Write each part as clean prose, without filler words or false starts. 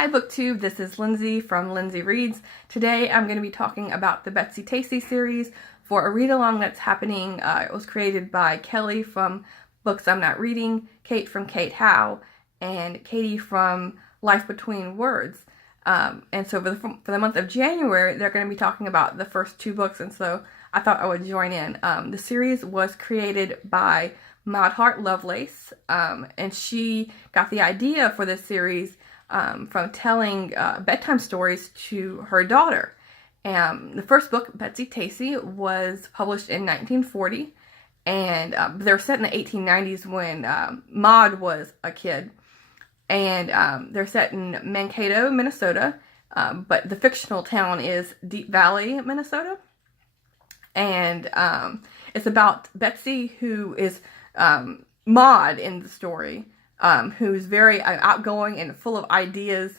Hi BookTube, this is Lindsay from Lindsay Reads. Today I'm going to be talking about the Betsy-Tacy series for a read-along that's happening. It was created by Kelly from Books I'm Not Reading, Kate from Kate How, and Katie from Life Between Words. And so for the month of January, they're going to be talking about the first two books, and so I thought I would join in. The series was created by Maud Hart Lovelace, and she got the idea for this series from telling bedtime stories to her daughter. The first book, Betsy-Tacy, was published in 1940, and they're set in the 1890s when Maud was a kid. And they're set in Mankato, Minnesota, but the fictional town is Deep Valley, Minnesota. And it's about Betsy, who is Maud in the story, who's very outgoing and full of ideas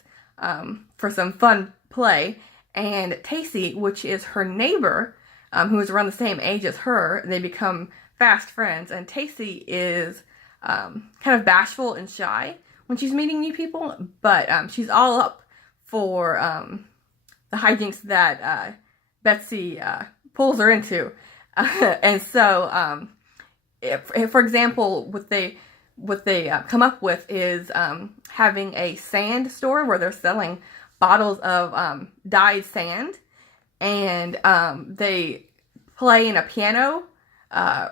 for some fun play, and Tacy, which is her neighbor, who is around the same age as her. They become fast friends, and Tacy is kind of bashful and shy when she's meeting new people, but she's all up for the hijinks that Betsy pulls her into. And so, if, for example, what they come up with is having a sand store where they're selling bottles of dyed sand, and they play in a piano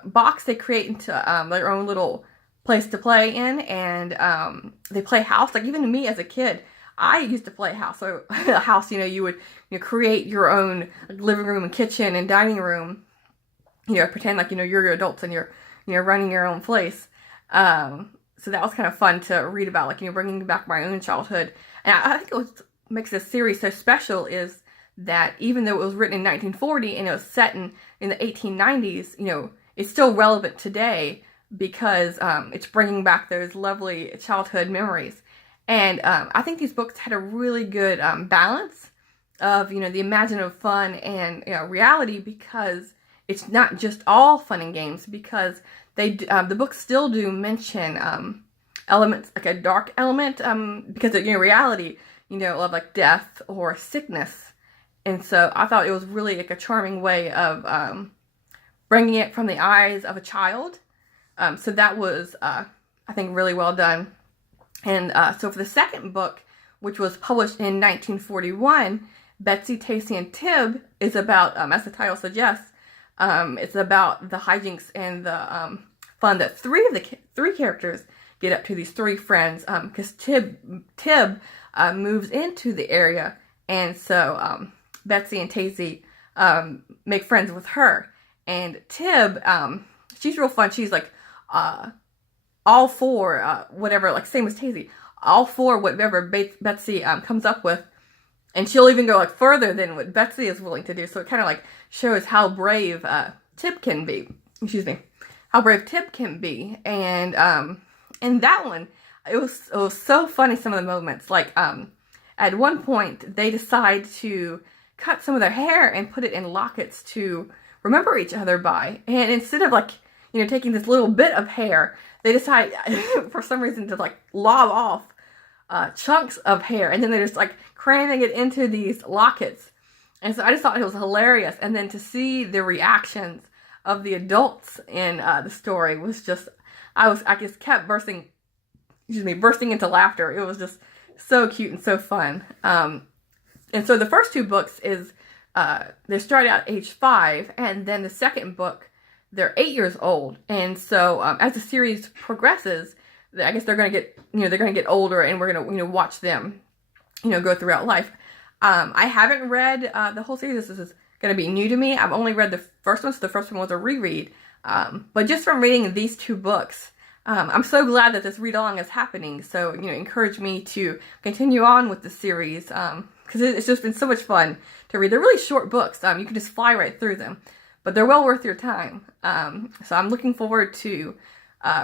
box they create into their own little place to play in, and they play house. Like, even me as a kid, I used to play house. So a house, you would create your own living room and kitchen and dining room, pretend like you're adults and you're running your own place. So that was kind of fun to read about, like, bringing back my own childhood. And I think what makes this series so special is that even though it was written in 1940 and it was set in the 1890s, it's still relevant today because it's bringing back those lovely childhood memories. And I think these books had a really good balance of, the imaginative fun and reality, because it's not just all fun and games, because the books still do mention elements, like a dark element, because of reality, of like death or sickness. And so I thought it was really like a charming way of bringing it from the eyes of a child. So that was, I think, really well done. And so for the second book, which was published in 1941, Betsy-Tacy and Tib is about, as the title suggests, it's about the hijinks and the fun that three characters get up to, these three friends, because Tib moves into the area, and so Betsy and Tacy make friends with her. And Tib, she's real fun. She's like all for whatever, like same as Tacy, all for whatever Betsy comes up with. And she'll even go like further than what Betsy is willing to do. So it kind of like shows how brave Tib can be. Excuse me, how brave Tib can be. And in that one, it was so funny. Some of the moments, like at one point they decide to cut some of their hair and put it in lockets to remember each other by. And instead of like taking this little bit of hair, they decide for some reason to like lob off chunks of hair, and then they're just like cramming it into these lockets. And so I just thought it was hilarious. And then to see the reactions of the adults in the story was just, I just kept bursting into laughter. It was just so cute and so fun. And so the first two books is, they start out age 5, and then the second book, they're 8 years old. And so as the series progresses, I guess they're going to get, they're going to get older, and we're going to, watch them, go throughout life. I haven't read the whole series. This is going to be new to me. I've only read the first one, so the first one was a reread. But just from reading these two books, I'm so glad that this read-along is happening. So, encourage me to continue on with the series, because it's just been so much fun to read. They're really short books. You can just fly right through them, but they're well worth your time. So I'm looking forward to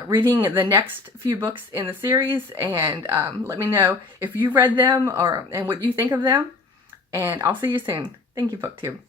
reading the next few books in the series, and let me know if you read them and what you think of them, and I'll see you soon. Thank you, BookTube.